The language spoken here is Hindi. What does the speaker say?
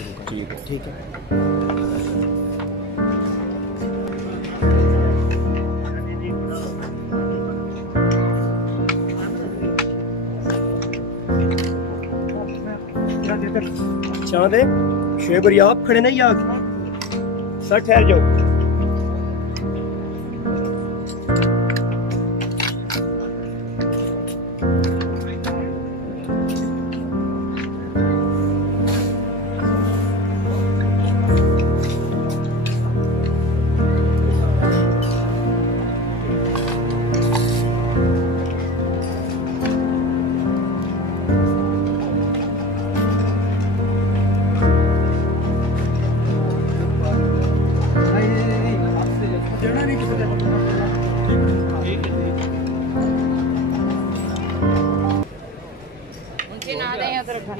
शुरू कर। ठीक है। चाँद शेबरी आप खड़े नहीं आ सर, ठहर जाओ। उनसे ना दें या तो रखा